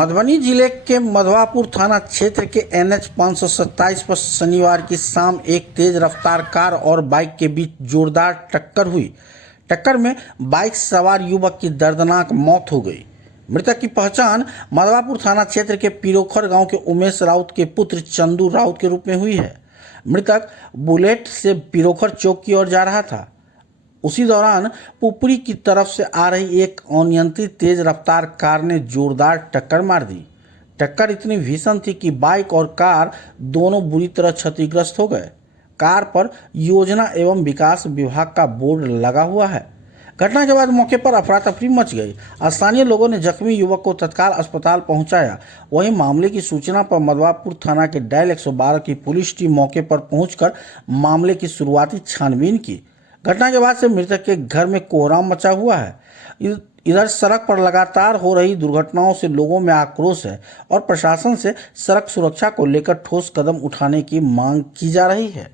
मधुबनी जिले के मधवापुर थाना क्षेत्र के NH 527 पर शनिवार की शाम एक तेज रफ्तार कार और बाइक के बीच जोरदार टक्कर हुई। टक्कर में बाइक सवार युवक की दर्दनाक मौत हो गई। मृतक की पहचान मधवापुर थाना क्षेत्र के पिरोखर गांव के उमेश राउत के पुत्र चंदू राउत के रूप में हुई है। मृतक बुलेट से पिरोखर चौक की ओर जा रहा था। उसी दौरान पुपरी की तरफ से आ रही एक अनियंत्रित तेज रफ्तार कार ने जोरदार टक्कर मार दी। टक्कर इतनी भीषण थी कि बाइक और कार दोनों बुरी तरह क्षतिग्रस्त हो गए। कार पर योजना एवं विकास विभाग का बोर्ड लगा हुआ है। घटना के बाद मौके पर अफरा तफरी मच गई। स्थानीय लोगों ने जख्मी युवक को तत्काल अस्पताल पहुंचाया। वहीं मामले की सूचना पर मधवापुर थाना के डायल 112 की पुलिस टीम मौके पर पहुंचकर मामले की शुरुआती छानबीन की। घटना के बाद से मृतक के घर में कोहराम मचा हुआ है। इधर सड़क पर लगातार हो रही दुर्घटनाओं से लोगों में आक्रोश है और प्रशासन से सड़क सुरक्षा को लेकर ठोस कदम उठाने की मांग की जा रही है।